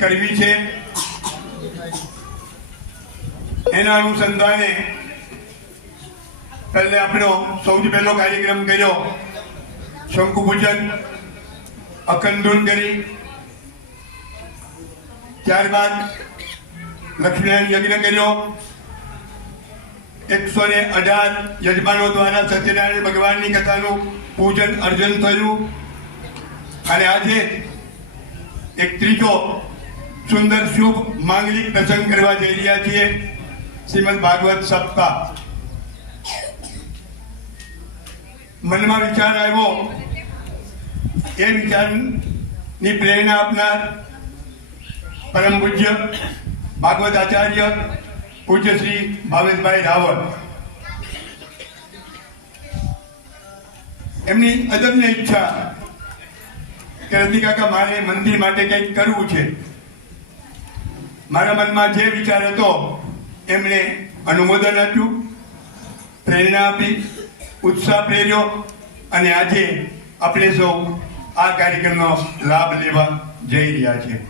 કરવી છે એના અનુસંધાને પહેલે આપણો સૌથી પહેલો કાર્યક્રમ કર્યો, શંકુ પૂજન અખંડુન કરી, ત્યારબાદ લક્ષ્મીનારાયણ યજ્ઞ કર્યો, 118 યજમાનો દ્વારા સત્યનારાયણ ભગવાનની કથાનું પૂજન અર્ચન થયું અને આજે એક ત્રીજો સુંદર શુભ માંગલિક પ્રસંગ કરવા જઈ રહ્યા છીએ, શ્રીમદ ભાગવત સપ્તાહ. મનમાં વિચાર આવ્યો, એ વિચારની પ્રેરણા આપનાર પરમ પૂજ્ય ભાગવત આચાર્ય પૂજ્ય શ્રી ભાવેશભાઈ રાવળ, એમની અદમ્ય ઈચ્છા કે રતિ કાકા મારે મંદિર માટે કંઈક કરવું છે. મારા મનમાં જે વિચાર હતો એમણે અનુમોદન આપ્યું, પ્રેરણા આપી, ઉત્સાહ પ્રેર્યો અને આજે આપણે સૌ આ કાર્યક્રમનો લાભ લેવા જઈ રહ્યા છીએ.